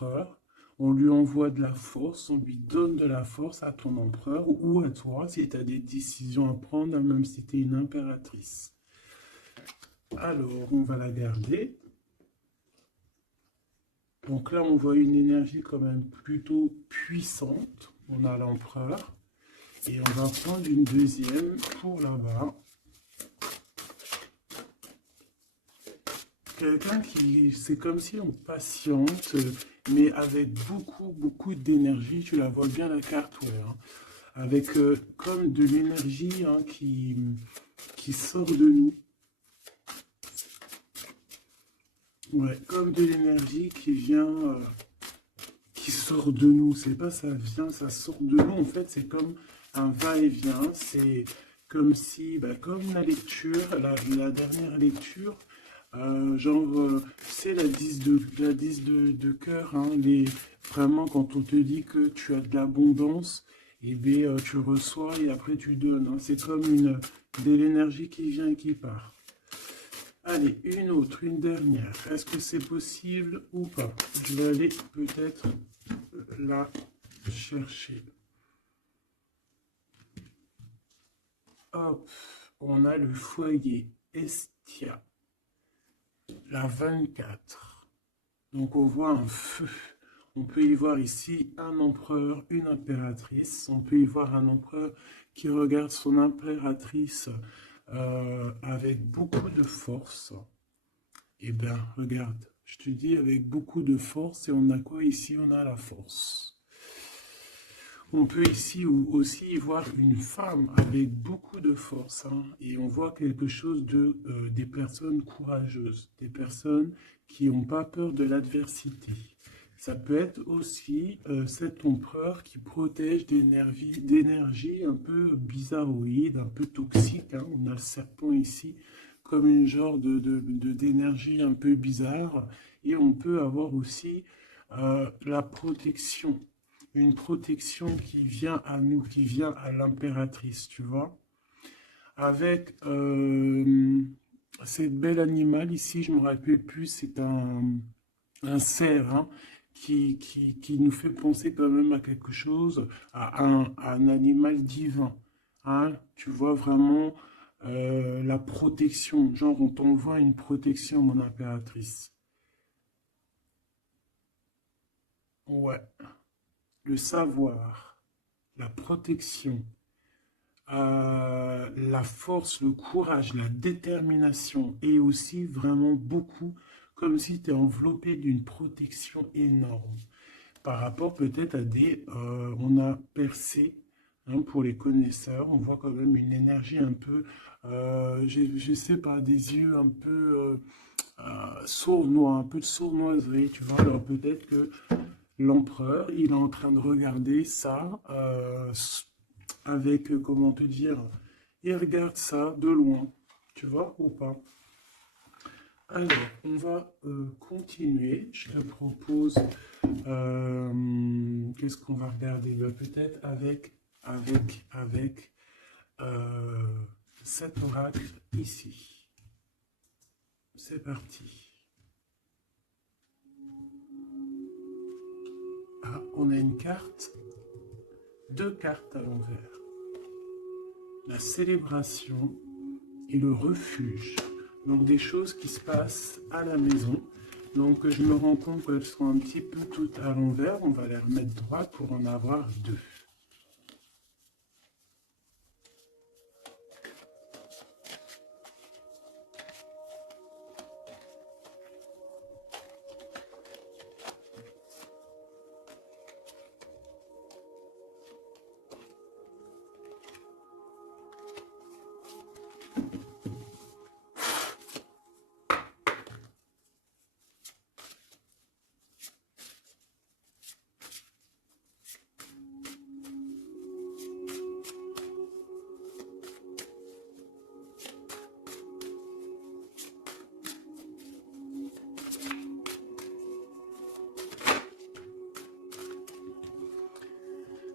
empereur, on lui envoie de la force, on lui donne de la force à ton empereur ou à toi si tu as des décisions à prendre, même si tu es une impératrice. Alors, on va la garder. Donc là, on voit une énergie quand même plutôt puissante. On a l'empereur. Et on va prendre une deuxième pour là-bas. Quelqu'un qui, c'est comme si on patiente, mais avec beaucoup d'énergie. Tu la vois bien la carte, ouais, hein. Avec comme de l'énergie hein, qui sort de nous. Ouais, comme de l'énergie qui vient, qui sort de nous. C'est pas ça vient, ça sort de nous. En fait, c'est comme un va-et-vient. C'est comme si, bah, comme la lecture, la dernière lecture, c'est la 10 de cœur, hein, vraiment quand on te dit que tu as de l'abondance, et bien tu reçois et après tu donnes, hein. C'est comme de l'énergie qui vient et qui part. Allez, une autre, une dernière. Est-ce que c'est possible ou pas? Je vais aller peut-être la chercher. Hop, on a le foyer Estia, la 24. Donc on voit un feu. On peut y voir ici un empereur, une impératrice. On peut y voir un empereur qui regarde son impératrice avec beaucoup de force. Eh bien, regarde, je te dis avec beaucoup de force. Et on a quoi ici? On a la force. On peut ici aussi y voir une femme avec beaucoup de force, hein, et on voit quelque chose des personnes courageuses, des personnes qui n'ont pas peur de l'adversité. Ça peut être aussi cet empereur qui protège d'énergie un peu bizarroïde, un peu toxique, hein. On a le serpent ici comme une genre d'énergie un peu bizarre. Et on peut avoir aussi la protection, une protection qui vient à nous, qui vient à l'impératrice, tu vois. Avec cette belle animal ici, je ne me rappelle plus, c'est un cerf, hein, qui nous fait penser quand même à quelque chose, à un animal divin, hein. Tu vois vraiment la protection, genre on t'envoie une protection, mon impératrice. Ouais, le savoir, la protection, la force, le courage, la détermination et aussi vraiment beaucoup comme si tu es enveloppé d'une protection énorme par rapport peut-être à on a percé, hein, pour les connaisseurs, on voit quand même une énergie un peu, je sais pas, des yeux un peu sournois, un peu de sournoiserie, tu vois. Alors peut-être que l'empereur, il est en train de regarder ça avec, comment te dire, il regarde ça de loin, tu vois, ou pas. Alors, on va continuer. Je te propose, qu'est-ce qu'on va regarder? Peut-être avec euh, cet oracle ici. C'est parti. Ah, on a une carte, deux cartes à l'envers. La célébration et le refuge. Donc des choses qui se passent à la maison. Donc je me rends compte qu'elles sont un petit peu toutes à l'envers. On va les remettre droites pour en avoir deux.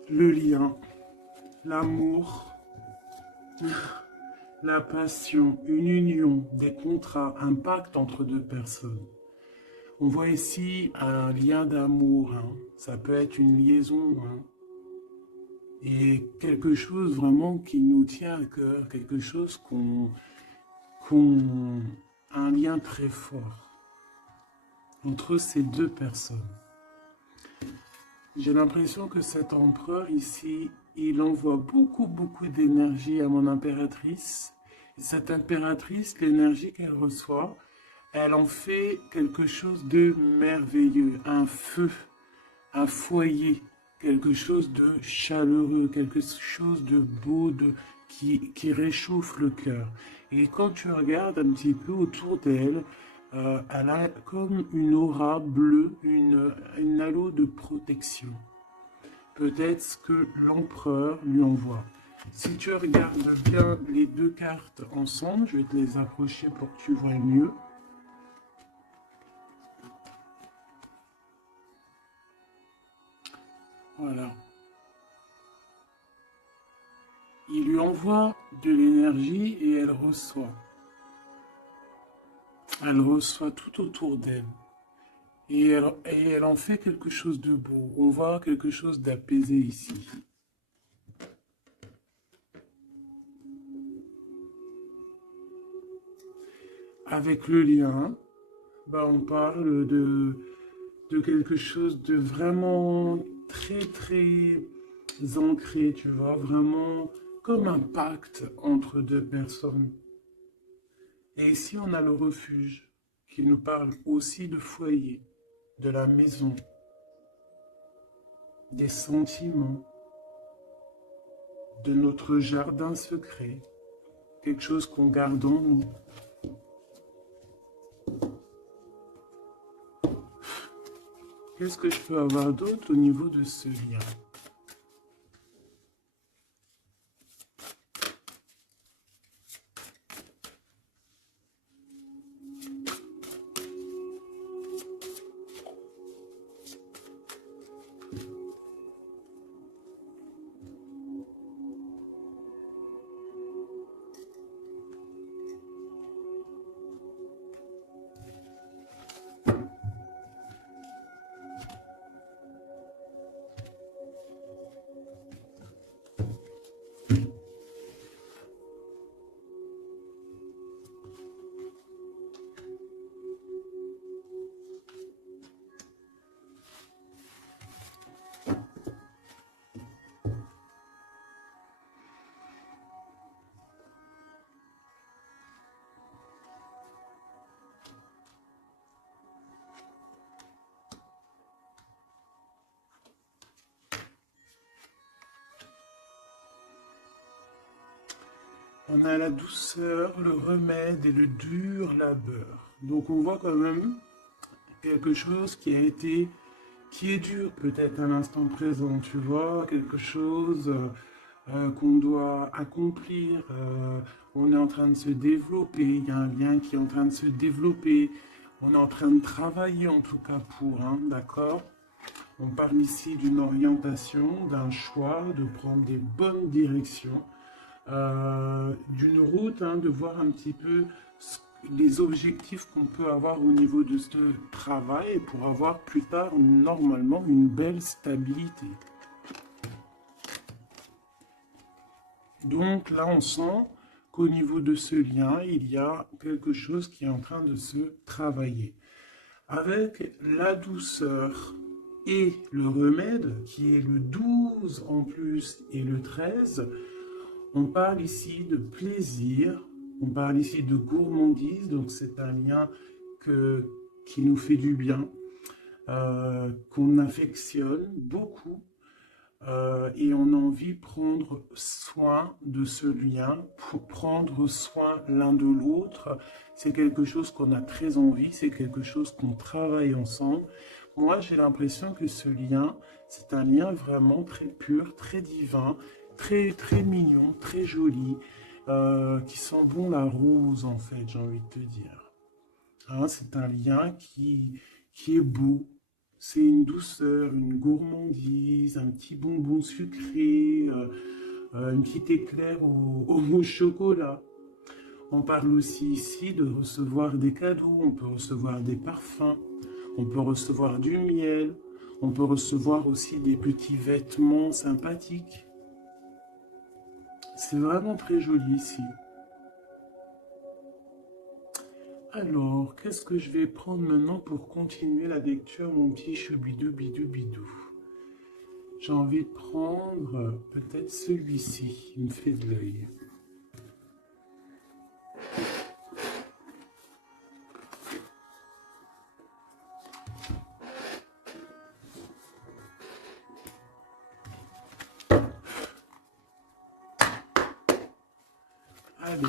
Le lien, l'amour, la passion, une union, des contrats, un pacte entre deux personnes. On voit ici un lien d'amour, hein. Ça peut être une liaison, hein. Et quelque chose vraiment qui nous tient à cœur, quelque chose qu'on un lien très fort entre ces deux personnes. J'ai l'impression que cet empereur ici, il envoie beaucoup d'énergie à mon impératrice. Et cette impératrice, l'énergie qu'elle reçoit, elle en fait quelque chose de merveilleux, un feu, un foyer, quelque chose de chaleureux, quelque chose de beau, qui réchauffe le cœur. Et quand tu regardes un petit peu autour d'elle, elle a comme une aura bleue, une halo de protection. Peut-être ce que l'empereur lui envoie. Si tu regardes bien les deux cartes ensemble, je vais te les approcher pour que tu vois mieux. Voilà. Il lui envoie de l'énergie et elle reçoit. Elle reçoit tout autour d'elle. Et elle en fait quelque chose de beau. On voit quelque chose d'apaisé ici. Avec le lien, bah on parle de quelque chose de vraiment très ancré, tu vois, vraiment comme un pacte entre deux personnes. Et ici, on a le refuge qui nous parle aussi de foyer, de la maison, des sentiments, de notre jardin secret, quelque chose qu'on garde en nous. Qu'est-ce que je peux avoir d'autre au niveau de ce lien? On a la douceur, le remède et le dur labeur. Donc on voit quand même quelque chose qui est dur peut-être à l'instant présent, tu vois, quelque chose qu'on doit accomplir. On est en train de se développer, il y a un lien qui est en train de se développer. On est en train de travailler en tout cas pour, hein, d'accord? On parle ici d'une orientation, d'un choix, de prendre des bonnes directions, d'une route, hein, de voir un petit peu les objectifs qu'on peut avoir au niveau de ce travail pour avoir plus tard normalement une belle stabilité. Donc là, on sent qu'au niveau de ce lien, il y a quelque chose qui est en train de se travailler. Avec la douceur et le remède, qui est le 12 en plus et le 13, on parle ici de plaisir, on parle ici de gourmandise, donc c'est un lien qui nous fait du bien, qu'on affectionne beaucoup, et on a envie de prendre soin de ce lien, pour prendre soin l'un de l'autre. C'est quelque chose qu'on a très envie, c'est quelque chose qu'on travaille ensemble. Moi, j'ai l'impression que ce lien, c'est un lien vraiment très pur, très divin, très mignon, très joli, qui sent bon la rose, en fait, j'ai envie de te dire. Hein, c'est un lien qui est beau. C'est une douceur, une gourmandise, un petit bonbon sucré, une petite éclair au chocolat. On parle aussi ici de recevoir des cadeaux, on peut recevoir des parfums, On peut recevoir du miel. On peut recevoir aussi des petits vêtements sympathiques. C'est vraiment très joli ici. Alors, qu'est-ce que je vais prendre maintenant pour continuer la lecture, mon petit choubidou bidou bidou? J'ai envie de prendre peut-être celui-ci, il me fait de l'œil. Allez.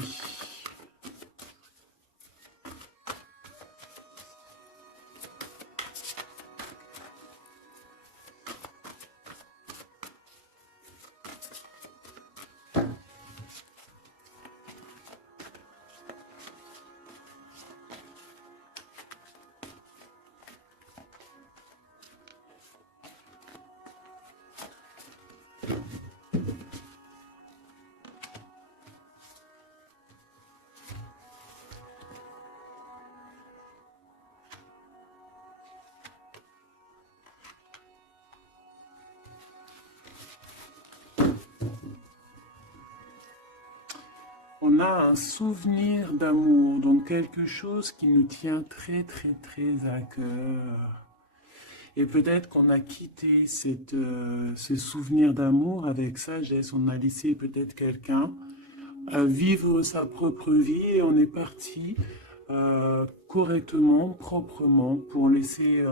On a un souvenir d'amour, donc quelque chose qui nous tient très très très à cœur. Et peut-être qu'on a quitté ce souvenir d'amour avec sagesse. On a laissé peut-être quelqu'un vivre sa propre vie et on est parti correctement, proprement, pour laisser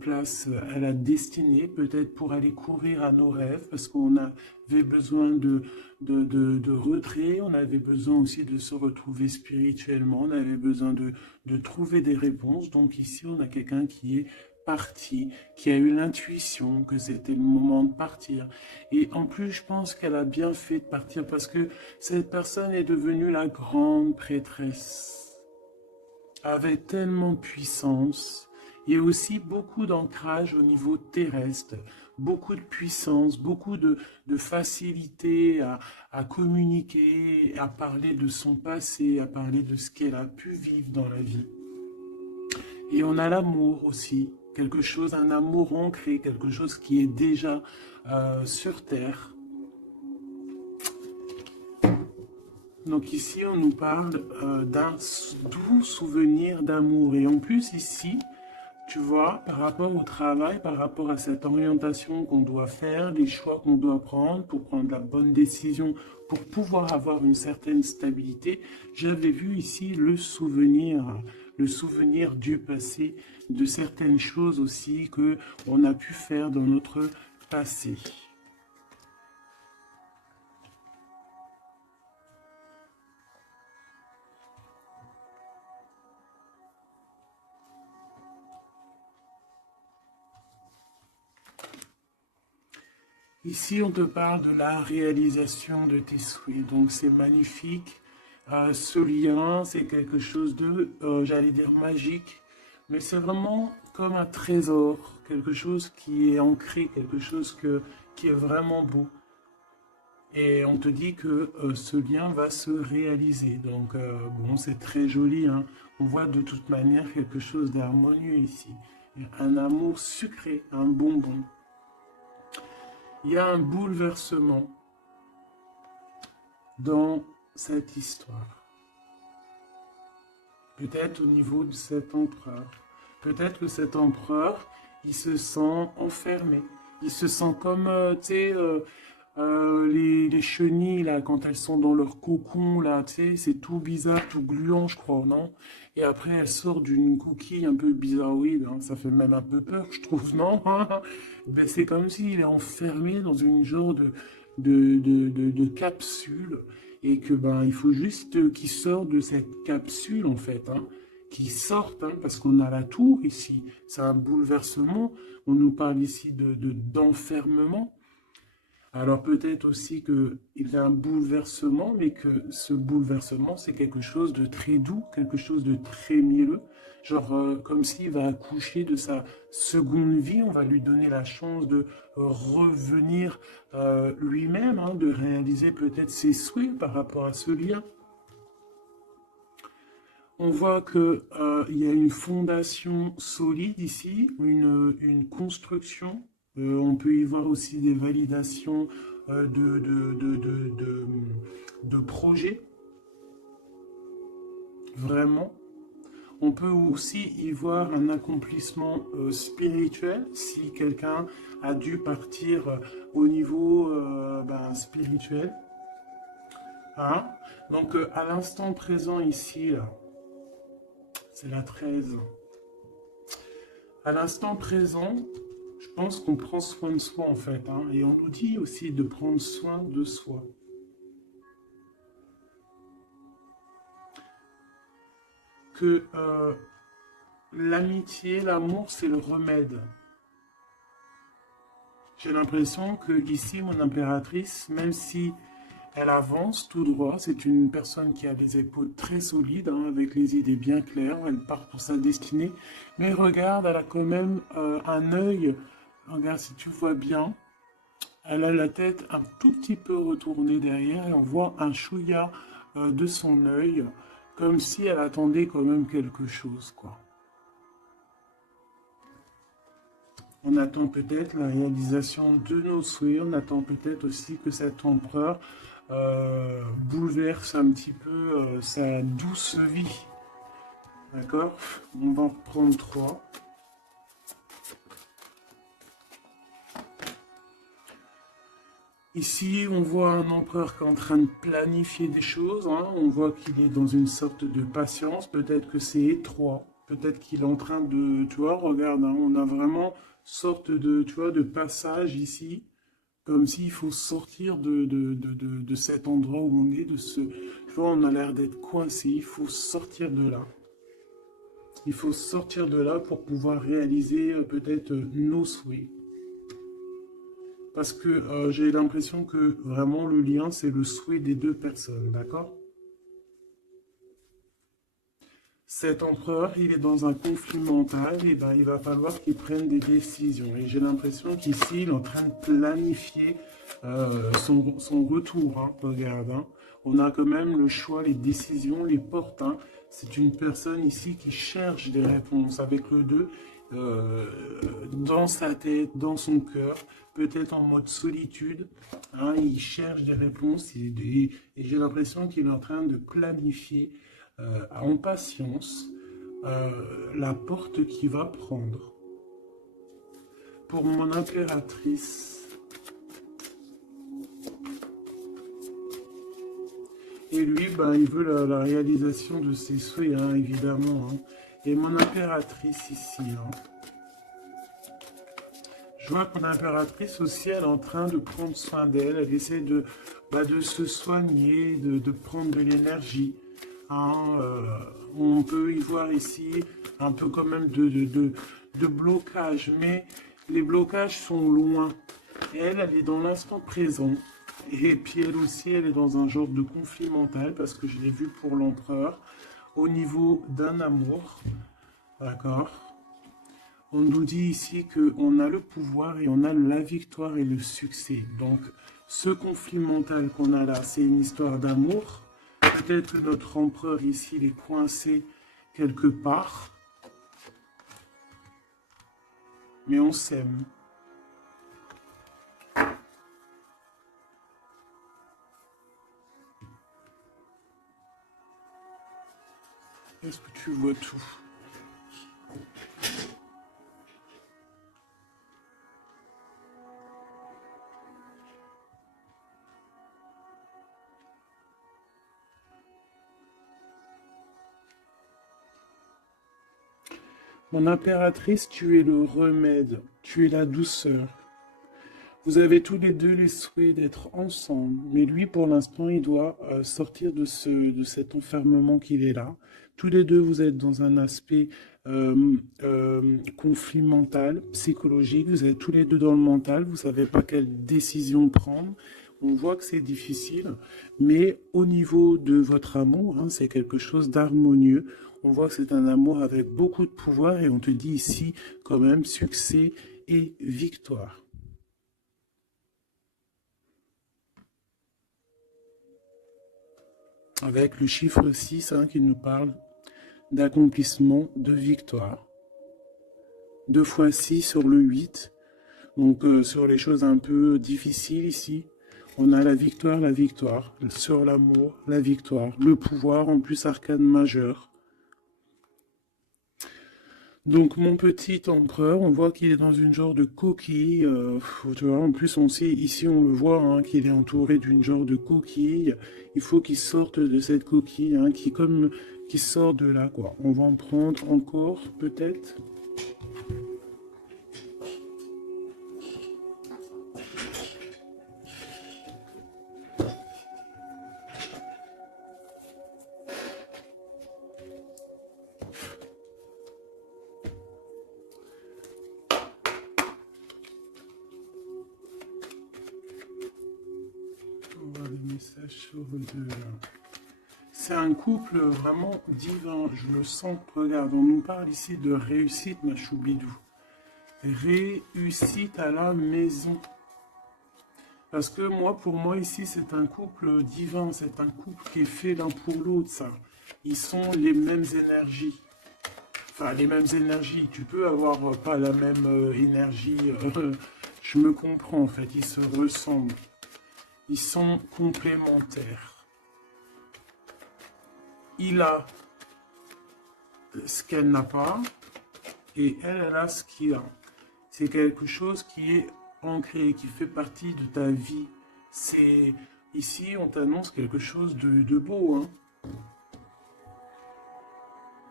place à la destinée, peut-être pour aller courir à nos rêves, parce qu'on avait besoin de retrait, on avait besoin aussi de se retrouver spirituellement, on avait besoin de trouver des réponses. Donc ici, on a quelqu'un qui est parti, qui a eu l'intuition que c'était le moment de partir. Et en plus, je pense qu'elle a bien fait de partir parce que cette personne est devenue la grande prêtresse, avec tellement de puissance et aussi beaucoup d'ancrage au niveau terrestre, beaucoup de puissance, beaucoup de facilité à communiquer, à parler de son passé, à parler de ce qu'elle a pu vivre dans la vie. Et on a l'amour aussi, quelque chose, un amour ancré, quelque chose qui est déjà sur Terre. Donc ici, on nous parle d'un doux souvenir d'amour. Et en plus, ici, tu vois, par rapport au travail, par rapport à cette orientation qu'on doit faire, les choix qu'on doit prendre pour prendre la bonne décision, pour pouvoir avoir une certaine stabilité, j'avais vu ici le souvenir du passé, de certaines choses aussi que on a pu faire dans notre passé. Ici, on te parle de la réalisation de tes souhaits. Donc, c'est magnifique. Ce lien, c'est quelque chose de, j'allais dire, magique. Mais c'est vraiment comme un trésor. Quelque chose qui est ancré, quelque chose qui est vraiment beau. Et on te dit que ce lien va se réaliser. Donc, bon, c'est très joli, hein. On voit de toute manière quelque chose d'harmonieux ici. Un amour sucré, un bonbon. Il y a un bouleversement dans cette histoire. Peut-être au niveau de cet empereur. Peut-être que cet empereur, il se sent enfermé. Il se sent comme, tu sais, les chenilles, là, quand elles sont dans leur cocon, là, tu sais, c'est tout bizarre, tout gluant, je crois, non? Et après, elle sort d'une coquille un peu bizarroïde, hein. Ça fait même un peu peur, je trouve, non? Ben, c'est comme s'il est enfermé dans une genre de capsule, et que, ben, il faut juste qu'il sorte de cette capsule, en fait, hein. Qu'il sorte, hein, parce qu'on a la tour ici. C'est un bouleversement. On nous parle ici d'enfermement. Alors peut-être aussi qu'il y a un bouleversement, mais que ce bouleversement, c'est quelque chose de très doux, quelque chose de très mielleux. Genre comme s'il va accoucher de sa seconde vie, on va lui donner la chance de revenir lui-même, hein, de réaliser peut-être ses souhaits par rapport à ce lien. On voit que il y a une fondation solide ici, une construction. On peut y voir aussi des validations de projets, vraiment. On peut aussi y voir un accomplissement spirituel si quelqu'un a dû partir au niveau spirituel. Hein. Donc à l'instant présent ici, là, c'est la 13. À l'instant présent, je pense qu'on prend soin de soi en fait. Hein, et on nous dit aussi de prendre soin de soi. Que l'amitié, l'amour, c'est le remède. J'ai l'impression que ici, mon impératrice, même si elle avance tout droit, c'est une personne qui a les épaules très solides, hein, avec les idées bien claires, elle part pour sa destinée, mais regarde, elle a quand même un œil, regarde si tu vois bien, elle a la tête un tout petit peu retournée derrière et on voit un chouïa de son œil, comme si elle attendait quand même quelque chose, quoi. On attend peut-être la réalisation de nos souhaits, on attend peut-être aussi que cet empereur bouleverse un petit peu sa douce vie. D'accord? On va en prendre 3. Ici, on voit un empereur qui est en train de planifier des choses. Hein. On voit qu'il est dans une sorte de patience. Peut-être que c'est étroit. Peut-être qu'il est en train de... Tu vois, regarde, hein, on a vraiment sorte de, tu vois, de passage ici. Comme s'il faut sortir de cet endroit où on est, de ce... Tu vois, on a l'air d'être coincé. Il faut sortir de là. Il faut sortir de là pour pouvoir réaliser peut-être nos souhaits. Parce que j'ai l'impression que vraiment le lien, c'est le souhait des deux personnes, d'accord? Cet empereur, il est dans un conflit mental, et ben, il va falloir qu'il prenne des décisions. Et j'ai l'impression qu'ici, il est en train de planifier son retour. Hein, regarde, hein. On a quand même le choix, les décisions, les portes. Hein. C'est une personne ici qui cherche des réponses avec le 2, dans sa tête, dans son cœur, peut-être en mode solitude. Hein, il cherche des réponses et j'ai l'impression qu'il est en train de planifier en patience la porte qu'il va prendre. Pour mon impératrice, et lui, ben, il veut la réalisation de ses souhaits, hein, évidemment. Hein. Et mon impératrice ici, hein. Je vois que mon impératrice aussi, elle est en train de prendre soin d'elle. Elle essaie de se soigner, de prendre de l'énergie. Hein, on peut y voir ici un peu quand même de blocage, mais les blocages sont loin. Et elle est dans l'instant présent. Et puis elle aussi, elle est dans un genre de conflit mental, parce que je l'ai vu pour l'empereur, au niveau d'un amour. D'accord? On nous dit ici qu'on a le pouvoir et on a la victoire et le succès. Donc, ce conflit mental qu'on a là, c'est une histoire d'amour. Peut-être que notre empereur ici, il est coincé quelque part. Mais on s'aime. Est-ce que tu vois tout? Mon impératrice, tu es le remède, tu es la douceur. Vous avez tous les deux les souhaits d'être ensemble, mais lui, pour l'instant, il doit sortir de cet enfermement qu'il est là. Tous les deux, vous êtes dans un aspect conflit mental, psychologique. Vous êtes tous les deux dans le mental. Vous ne savez pas quelle décision prendre. On voit que c'est difficile, mais au niveau de votre amour, hein, c'est quelque chose d'harmonieux. On voit que c'est un amour avec beaucoup de pouvoir et on te dit ici quand même succès et victoire. Avec le chiffre 6 hein, qui nous parle d'accomplissement, de victoire. 2 fois 6 sur le 8. Donc sur les choses un peu difficiles ici, on a la victoire. Sur l'amour, la victoire. Le pouvoir, en plus arcane majeur. Donc mon petit empereur, on voit qu'il est dans une genre de coquille. Tu vois, en plus on sait, ici on le voit, hein, qu'il est entouré d'une genre de coquille. Il faut qu'il sorte de cette coquille, hein, qui sort de là, quoi. On va en prendre encore, peut-être. On va le message sur le 2 là. C'est un couple vraiment divin, je le sens. Regarde, on nous parle ici de réussite, ma choubidou. Réussite à la maison. Parce que moi, pour moi, ici, c'est un couple divin. C'est un couple qui est fait l'un pour l'autre, ça. Ils sont les mêmes énergies. Enfin, les mêmes énergies. Tu peux avoir pas la même énergie. Je me comprends, en fait. Ils se ressemblent. Ils sont complémentaires. Il a ce qu'elle n'a pas et elle a ce qu'il a. C'est quelque chose qui est ancré, qui fait partie de ta vie. C'est ici, on t'annonce quelque chose de beau. Hein.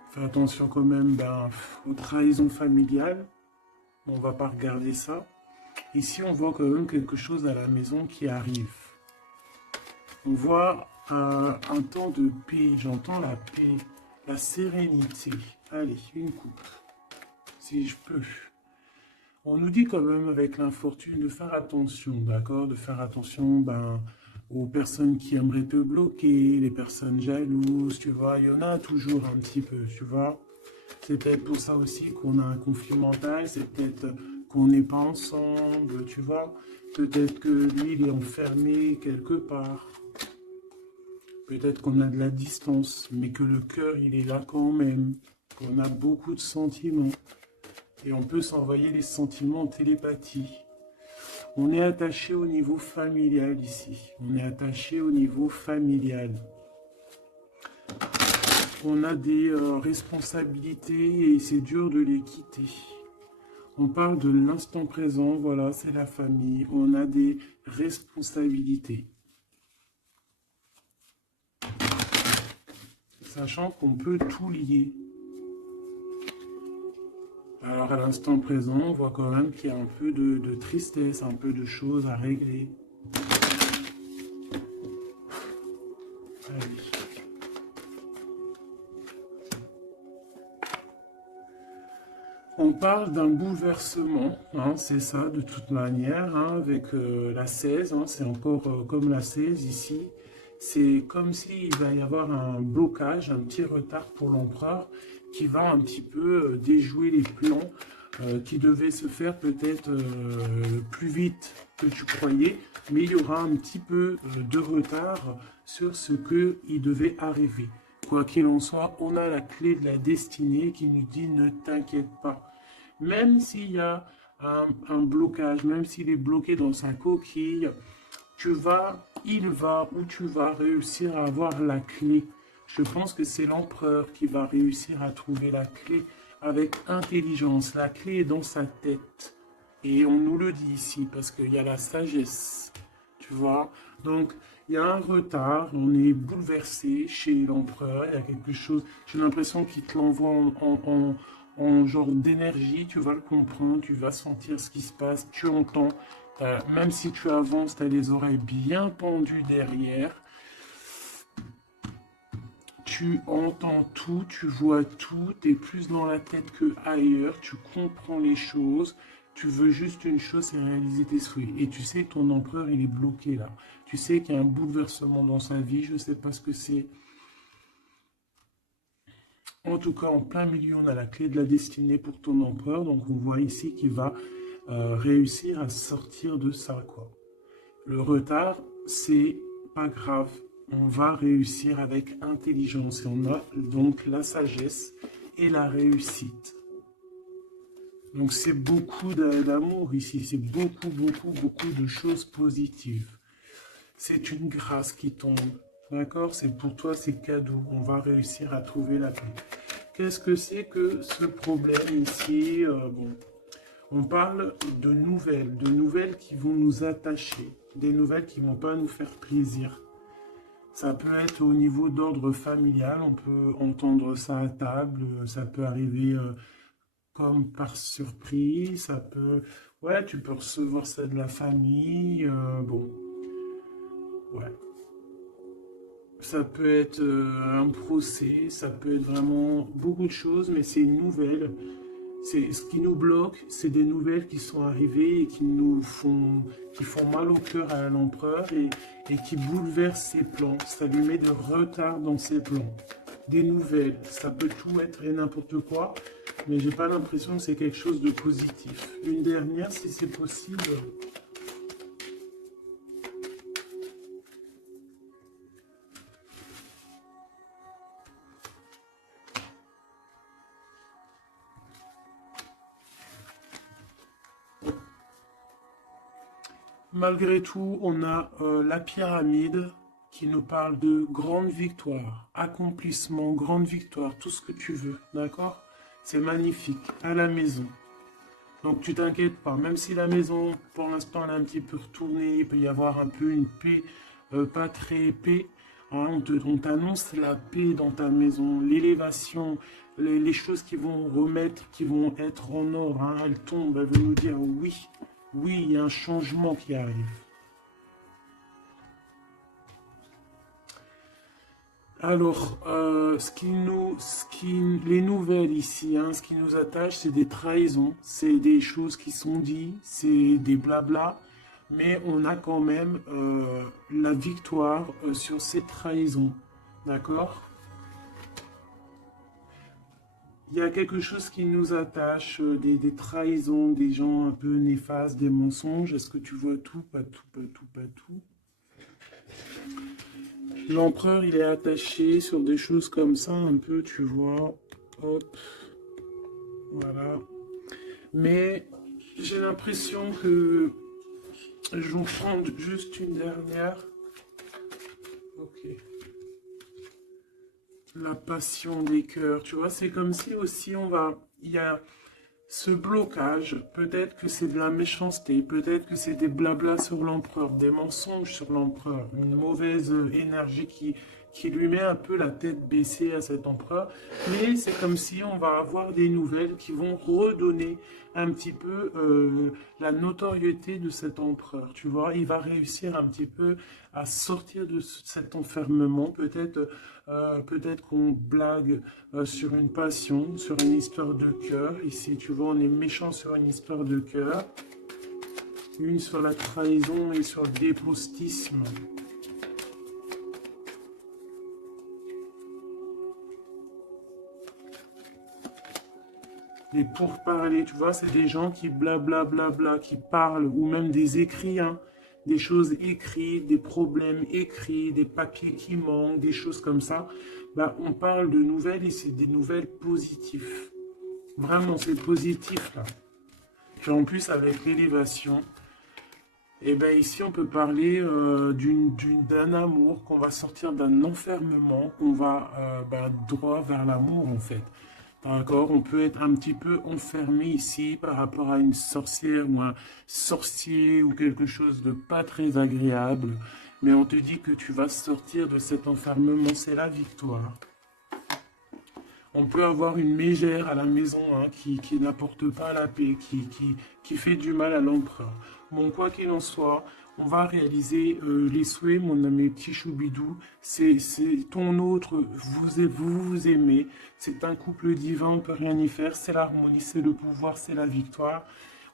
Fais attention quand même aux trahisons familiales. On va pas regarder ça. Ici, on voit quand même quelque chose à la maison qui arrive. On voit un temps de paix. J'entends la paix, la sérénité. Allez, une coupe, si je peux. On nous dit quand même avec l'infortune de faire attention, d'accord? De faire attention aux personnes qui aimeraient te bloquer, les personnes jalouses, tu vois. Il y en a toujours un petit peu, tu vois. C'est peut-être pour ça aussi qu'on a un conflit mental, c'est peut-être qu'on n'est pas ensemble, tu vois. Peut-être que lui, il est enfermé quelque part. Peut-être qu'on a de la distance, mais que le cœur, il est là quand même. Qu'on a beaucoup de sentiments. Et on peut s'envoyer les sentiments en télépathie. On est attaché au niveau familial ici. On est attaché au niveau familial. On a des responsabilités et c'est dur de les quitter. On parle de l'instant présent, voilà, c'est la famille. On a des responsabilités. Sachant qu'on peut tout lier. Alors à l'instant présent, on voit quand même qu'il y a un peu de tristesse, un peu de choses à régler. Allez. On parle d'un bouleversement, hein, c'est ça de toute manière, hein, avec la 16, hein, c'est encore comme la 16 ici. C'est comme s'il va y avoir un blocage, un petit retard pour l'empereur qui va un petit peu déjouer les plans qui devaient se faire peut-être plus vite que tu croyais, mais il y aura un petit peu de retard sur ce qu'il devait arriver. Quoi qu'il en soit, on a la clé de la destinée qui nous dit ne t'inquiète pas. Même s'il y a un blocage, même s'il est bloqué dans sa coquille, il va ou tu vas réussir à avoir la clé. Je pense que c'est l'empereur qui va réussir à trouver la clé avec intelligence. La clé est dans sa tête. Et on nous le dit ici parce qu'il y a la sagesse. Tu vois? Donc, il y a un retard. On est bouleversé chez l'empereur. Il y a quelque chose. J'ai l'impression qu'il te l'envoie en genre d'énergie. Tu vas le comprendre. Tu vas sentir ce qui se passe. Tu entends. Même si tu avances, tu as les oreilles bien pendues derrière. Tu entends tout, tu vois tout, tu es plus dans la tête que ailleurs, tu comprends les choses, tu veux juste une chose, c'est réaliser tes souhaits. Et tu sais que ton empereur, il est bloqué là. Tu sais qu'il y a un bouleversement dans sa vie, je ne sais pas ce que c'est. En tout cas, en plein milieu, on a la clé de la destinée pour ton empereur. Donc, on voit ici qu'il va réussir à sortir de ça, quoi. Le retard, c'est pas grave. on va réussir avec intelligence. Et on a donc la sagesse et la réussite. Donc c'est beaucoup d'amour ici, c'est beaucoup, beaucoup, beaucoup de choses positives. C'est une grâce qui tombe, d'accord? C'est pour toi, c'est cadeau. On va réussir à trouver la paix. Qu'est-ce que c'est que ce problème ici? Bon, on parle de nouvelles qui vont nous attacher, des nouvelles qui ne vont pas nous faire plaisir. Ça peut être au niveau d'ordre familial, on peut entendre ça à table, ça peut arriver comme par surprise, ça peut... Ouais, tu peux recevoir ça de la famille, bon, ouais. Ça peut être un procès, ça peut être vraiment beaucoup de choses, mais c'est une nouvelle. C'est ce qui nous bloque, c'est des nouvelles qui sont arrivées et qui font mal au cœur à l'empereur et qui bouleversent ses plans. Ça lui met de retard dans ses plans. Des nouvelles, ça peut tout être et n'importe quoi, mais j'ai pas l'impression que c'est quelque chose de positif. Une dernière, si c'est possible. Malgré tout, on a la pyramide qui nous parle de grande victoire, accomplissement, grande victoire, tout ce que tu veux, d'accord? C'est magnifique, à la maison. Donc tu t'inquiètes pas, même si la maison, pour l'instant, elle est un petit peu retournée, il peut y avoir un peu une paix, pas très paix. Hein, on t'annonce la paix dans ta maison, l'élévation, les choses qui vont remettre, qui vont être en or, hein, elles tombent, elles vont nous dire oui, oui, il y a un changement qui arrive. Alors, les nouvelles ici, hein, ce qui nous attache, c'est des trahisons, c'est des choses qui sont dites, c'est des blabla, mais on a quand même la victoire sur ces trahisons, d'accord? Il y a quelque chose qui nous attache, des trahisons, des gens un peu néfastes, des mensonges. Est-ce que tu vois tout? Pas tout, pas tout, pas tout. L'empereur, il est attaché sur des choses comme ça, un peu, tu vois. Hop, voilà. Mais j'ai l'impression que je vais prendre juste une dernière. Ok. La passion des cœurs, tu vois, c'est comme si aussi il y a ce blocage, peut-être que c'est de la méchanceté, peut-être que c'est des blablas sur l'empereur, des mensonges sur l'empereur, une mauvaise énergie qui lui met un peu la tête baissée à cet empereur. Mais c'est comme si on va avoir des nouvelles qui vont redonner un petit peu la notoriété de cet empereur. Tu vois, il va réussir un petit peu à sortir de cet enfermement. Peut-être qu'on blague sur une passion, sur une histoire de cœur. Ici, tu vois, on est méchant sur une histoire de cœur. Une sur la trahison et sur le dépostisme. Les pourparlers, tu vois, c'est des gens qui blablabla, qui parlent, ou même des écrits, hein, des choses écrites, des problèmes écrits, des papiers qui manquent, des choses comme ça. Bah, on parle de nouvelles et c'est des nouvelles positives. Vraiment, c'est positif là. Puis en plus, avec l'élévation, et ben ici, on peut parler d'un amour, qu'on va sortir d'un enfermement, qu'on va droit vers l'amour en fait. D'accord, on peut être un petit peu enfermé ici par rapport à une sorcière ou un sorcier ou quelque chose de pas très agréable. Mais on te dit que tu vas sortir de cet enfermement, c'est la victoire. On peut avoir une mégère à la maison hein, qui n'apporte pas la paix, qui fait du mal à l'empereur. Bon, quoi qu'il en soit, on va réaliser les souhaits, mon ami petit choubidou. C'est ton autre, vous aimez. C'est un couple divin, on ne peut rien y faire. C'est l'harmonie, c'est le pouvoir, c'est la victoire.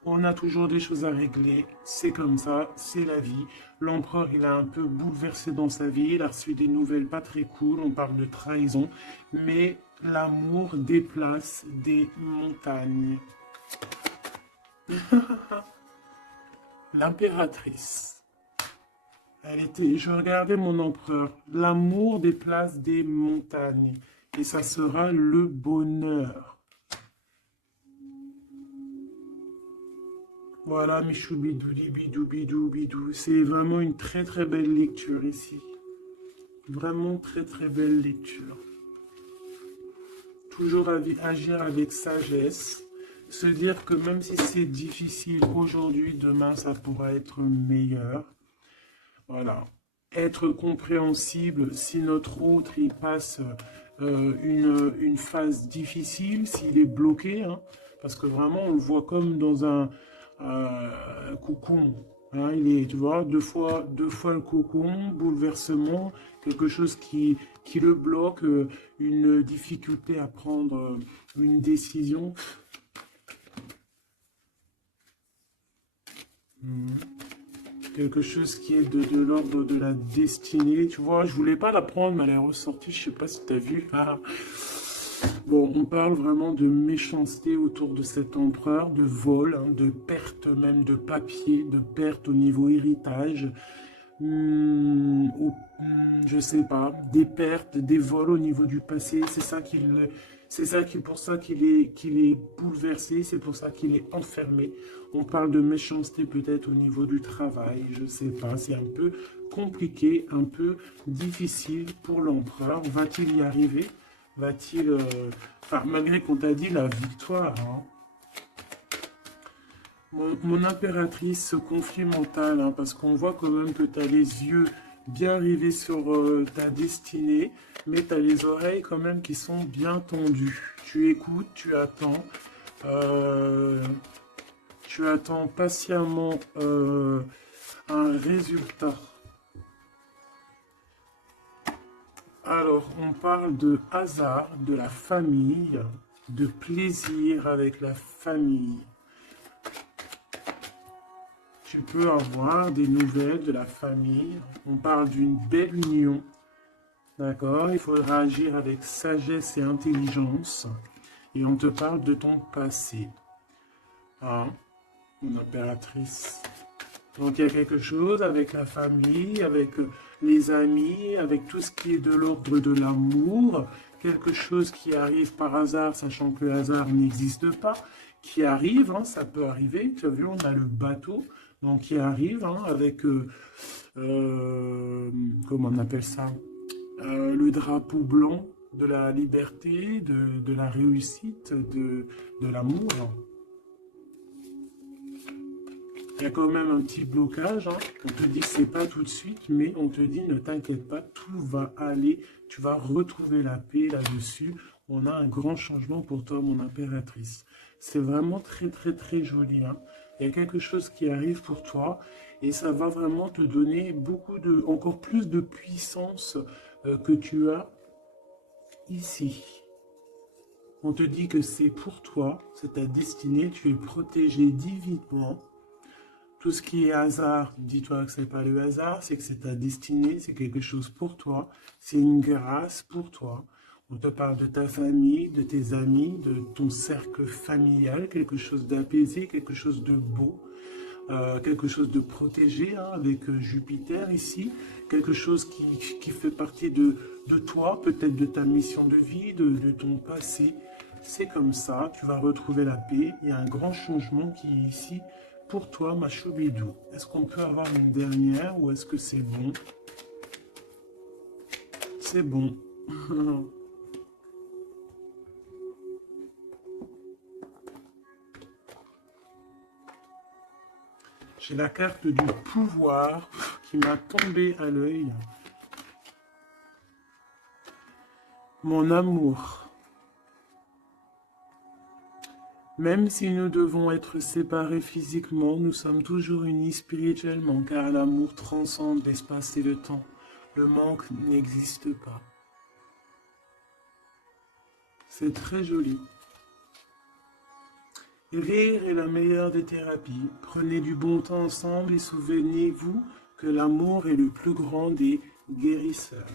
On a toujours des choses à régler, c'est comme ça, c'est la vie. L'empereur, il a un peu bouleversé dans sa vie, il a reçu des nouvelles pas très cool, on parle de trahison, mais l'amour déplace des montagnes. L'impératrice. Je regardais mon empereur. L'amour déplace des montagnes. Et ça sera le bonheur. Voilà, Michou Bidou, bidou, bidou, bidou. C'est vraiment une très très belle lecture ici. Vraiment très très belle lecture. Toujours agir avec sagesse. Se dire que même si c'est difficile aujourd'hui, demain ça pourra être meilleur. Voilà. Être compréhensible si notre autre il passe une phase difficile, s'il est bloqué, hein, parce que vraiment on le voit comme dans un cocon. Hein, il est, tu vois, deux fois le cocon, bouleversement, quelque chose qui le bloque, une difficulté à prendre une décision. Quelque chose qui est de l'ordre de la destinée. Tu vois, je voulais pas la prendre, mais elle est ressortie. Je sais pas si tu as vu. Ah. Bon, on parle vraiment de méchanceté autour de cet empereur, de vol, hein, de perte même de papier, de perte au niveau héritage. Je sais pas, des pertes, des vols au niveau du passé. Pour ça qu'il est bouleversé. C'est pour ça qu'il est enfermé. On parle de méchanceté peut-être au niveau du travail. Je sais pas. C'est un peu compliqué, un peu difficile pour l'empereur. Va-t-il y arriver? Va-t-il, enfin, malgré qu'on t'a dit la victoire, hein. Mon impératrice, ce conflit mental, hein, parce qu'on voit quand même que tu as les yeux bien rivés sur ta destinée, mais tu as les oreilles quand même qui sont bien tendues. Tu écoutes, euh, tu attends patiemment un résultat. Alors, on parle de hasard, de la famille, de plaisir avec la famille. Tu peux avoir des nouvelles de la famille. On parle d'une belle union. D'accord? Il faudra agir avec sagesse et intelligence. Et on te parle de ton passé. Hein, mon impératrice. Donc il y a quelque chose avec la famille, avec les amis, avec tout ce qui est de l'ordre de l'amour. Quelque chose qui arrive par hasard, sachant que le hasard n'existe pas, qui arrive, hein, ça peut arriver. Tu as vu, on a le bateau, donc qui arrive hein, avec, comment on appelle ça, le drapeau blanc de la liberté, de la réussite, de l'amour. Il y a quand même un petit blocage, hein. On te dit que c'est pas tout de suite, mais on te dit ne t'inquiète pas, tout va aller, tu vas retrouver la paix là-dessus. On a un grand changement pour toi, mon impératrice. C'est vraiment très très très joli, hein. Il y a quelque chose qui arrive pour toi et ça va vraiment te donner encore plus de puissance que tu as ici. On te dit que c'est pour toi, c'est ta destinée, tu es protégé divinement. Tout ce qui est hasard, dis-toi que ce n'est pas le hasard, c'est que c'est ta destinée, c'est quelque chose pour toi, c'est une grâce pour toi. On te parle de ta famille, de tes amis, de ton cercle familial, quelque chose d'apaisé, quelque chose de beau, quelque chose de protégé hein, avec Jupiter ici, quelque chose qui fait partie de toi, peut-être de ta mission de vie, de ton passé. C'est comme ça, tu vas retrouver la paix. Il y a un grand changement qui est ici pour toi, ma choubidou. Est-ce qu'on peut avoir une dernière ou est-ce que c'est bon? C'est bon. J'ai la carte du pouvoir qui m'a tombé à l'œil. Mon amour. Même si nous devons être séparés physiquement, nous sommes toujours unis spirituellement, car l'amour transcende l'espace et le temps. Le manque n'existe pas. C'est très joli. Rire est la meilleure des thérapies. Prenez du bon temps ensemble et souvenez-vous que l'amour est le plus grand des guérisseurs.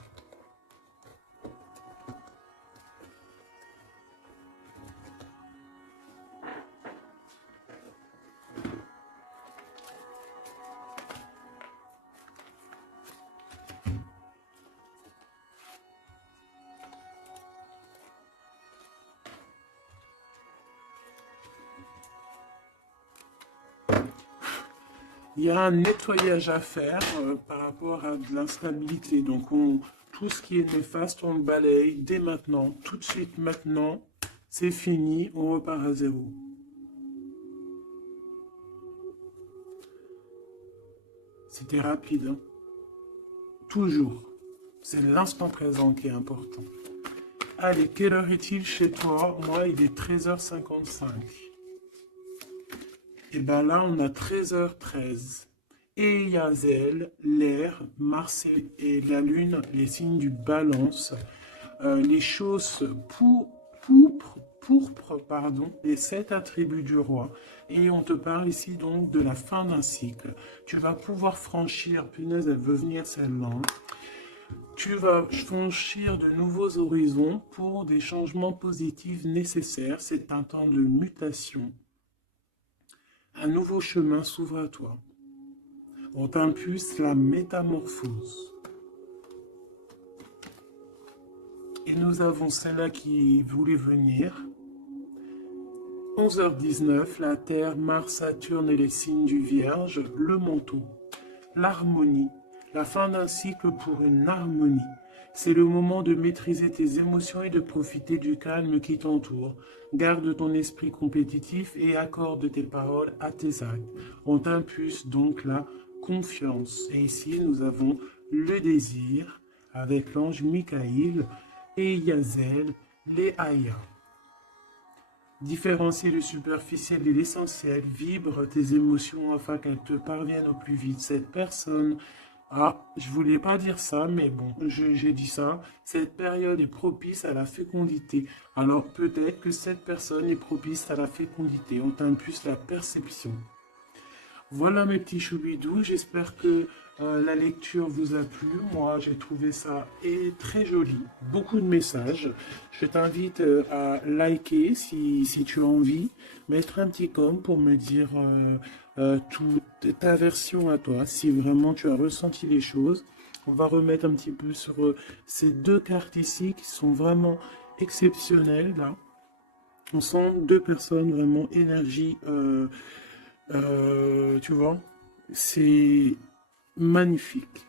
il y a un nettoyage à faire par rapport à de l'instabilité. Donc, tout ce qui est néfaste, on le balaye dès maintenant, tout de suite maintenant. C'est fini, on repart à zéro. C'était rapide, hein. Toujours. C'est l'instant présent qui est important. Allez, quelle heure est-il chez toi? Moi, il est 13h55. Et bien là, on a 13h13. Et Yazel, l'air, Mars et la Lune, les signes du balance, les choses pourpres, les 7 attributs du roi. Et on te parle ici donc de la fin d'un cycle. Tu vas pouvoir franchir, punaise, elle veut venir celle-là. Tu vas franchir de nouveaux horizons pour des changements positifs nécessaires. C'est un temps de mutation. Un nouveau chemin s'ouvre à toi. On t'impulse la métamorphose. Et nous avons celle-là qui voulait venir. 11h19, la Terre, Mars, Saturne et les signes du Vierge, le manteau, l'harmonie, la fin d'un cycle pour une harmonie. C'est le moment de maîtriser tes émotions et de profiter du calme qui t'entoure. Garde ton esprit compétitif et accorde tes paroles à tes actes. On t'impulse donc la confiance. Et ici, nous avons le désir avec l'ange Michael et Yazel, les Aya. Différencier le superficiel et l'essentiel, vibre tes émotions afin qu'elles te parviennent au plus vite. Cette personne, je voulais pas dire ça, mais bon, j'ai dit ça. Cette période est propice à la fécondité. Alors peut-être que cette personne est propice à la fécondité. On t'impulse la perception. Voilà mes petits choubidous, j'espère que la lecture vous a plu. Moi, j'ai trouvé ça très joli. Beaucoup de messages. Je t'invite à liker si tu as envie. Mettre un petit com pour me dire toute ta version à toi. Si vraiment tu as ressenti les choses. On va remettre un petit peu sur ces deux cartes ici qui sont vraiment exceptionnelles. Là. On sent deux personnes vraiment énergie. Tu vois, c'est magnifique.